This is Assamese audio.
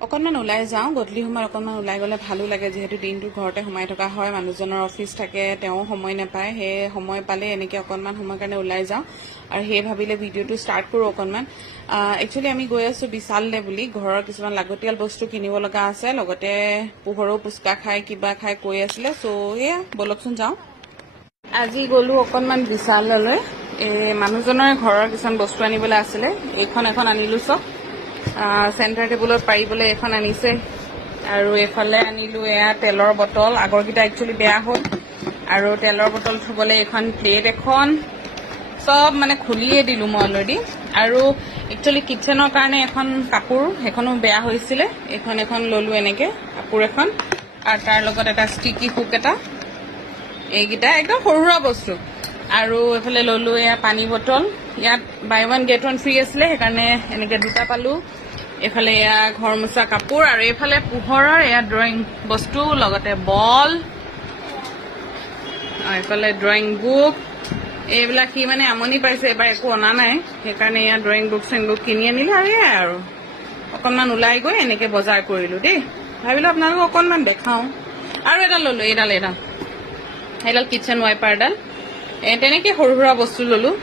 অকণমান ওলাই যাওঁ গধূলি সময়ত অকণমান ওলাই গ'লে ভালো লাগে যিহেতু দিনটো ঘৰতে সোমাই থকা হয় মানুহজনৰ অফিচ থাকে তেওঁ সময় নাপায় সেই সময় পালে এনেকৈ অকণমান সময় কাৰণে ওলাই যাওঁ আৰু সেই ভাবিলে ভিডিঅ'টো ষ্টাৰ্ট কৰোঁ অকণমান একচুৱেলি আমি গৈ আছোঁ বিশাললৈ বুলি ঘৰৰ কিছুমান লাগতিয়াল বস্তু কিনিব লগা আছে লগতে পোহৰো পুচকা খাই কিবা খাই কৈ আছিলে চ' এয়া ব'লকচোন যাওঁ আজি গ'লোঁ অকণমান বিশাললৈ মানুহজনৰ ঘৰৰ কিছুমান বস্তু আনিবলৈ আছিলে এইখন এখন আনিলোঁ চব চেণ্টাৰ টেবুলত পাৰিবলৈ এখন আনিছে আৰু এইফালে আনিলোঁ এয়া তেলৰ বটল আগৰকেইটা একচুৱেলি বেয়া হ'ল আৰু তেলৰ বটল থ'বলৈ এখন প্লেট এখন চব মানে খুলিয়ে দিলোঁ মই অলৰেডি আৰু একচুৱেলি কিটচেনৰ কাৰণে এখন কাপোৰ সেইখনো বেয়া হৈছিলে এখন ল'লোঁ এনেকৈ কাপোৰ এখন আৰু তাৰ লগত এটা ষ্টিকি হুক এটা এইকেইটা একদম সৰু সুৰা বস্তু আৰু এইফালে ল'লোঁ এয়া পানী বটল ইয়াত buy one get one free আছিলে সেইকাৰণে এনেকৈ দুটা পালোঁ এইফালে এয়া ঘৰ মোচা কাপোৰ আৰু এইফালে পোহৰৰ এয়া ড্ৰয়িং বস্তু লগতে বল এইফালে ড্ৰয়িং বুক এইবিলাক সি মানে আমনি পাইছে এবাৰ একো অনা নাই সেইকাৰণে এয়া ড্ৰয়িং বুক চেংবুক কিনি আনিলোঁ আৰু এয়াই আৰু অকণমান ওলাই গৈ এনেকৈ বজাৰ কৰিলোঁ দেই ভাবিলোঁ আপোনালোকক অকণমান দেখাওঁ আৰু এডাল ল'লোঁ এইডাল কিটচেন ৱাইপাৰডাল তেনেকৈ সৰু সুৰা বস্তু ল'লোঁ